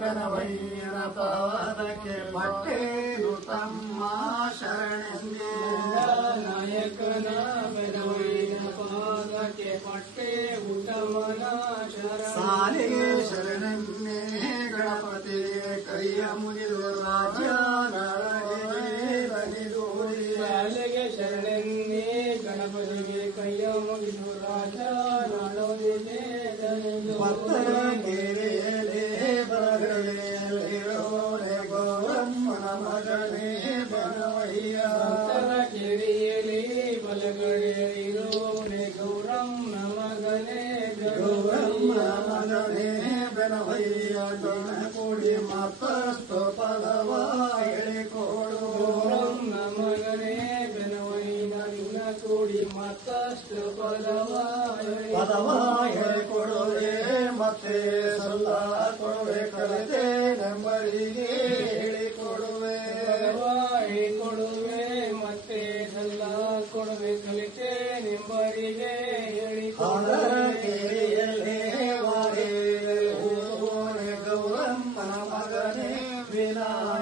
ಬೆನವಯ್ಯನ ಪಾದಕ್ಕೆ ಪಟ್ಟೇನು ತಮ್ಮ ಶರಣೆಂದೇ? ನಾಯಕನ ಬೆನವೈನ ಪಾದಕ್ಕೆ ಪಟ್ಟೆ ಉತ್ತಮನ ಶರಣ. ಸಾಲಿಗೆ ಶರಣನ್ನೇ ಗಣಪತಿ ಕೈಯ ಮುಗಿದು ಬಗಿದೂರಿ ಶಾಲೆಗೆ ಶರಣನ್ನೇ ಗಣಪತಿಗೆ ಕೈಯ ಮುಗಿದು ರಾಜ ನಾಡೋದಿದೆ ಭಕ್ತರ ಗೌರಮ್ಮ ಮಗನೇ ಬೆನವಯ್ಯ ಕೂಡಿ ಮತ್ತಷ್ಟು ಪದವ ಹೇಳಿಕೊಡು ಬೆನವೈನ ನಿನ್ನ ಕೂಡಿ ಮತ್ತಷ್ಟು ಪದವ ಪದವ ಹೇಳಿಕೊಡುವೆ ಮತ್ತೆ ಸಲ್ಲ ಕೊಡುವೆ ಕಲಿತೆ ನೆಂಬರಿಗೆ ಹೇಳಿಕೊಡುವೆ ಕೊಡುವೆ ಮತ್ತೆ ಸಲ್ಲ ಕೊಡುವೆ ಕಲಿತೆ ನಿಂಬರಿಗೆ love.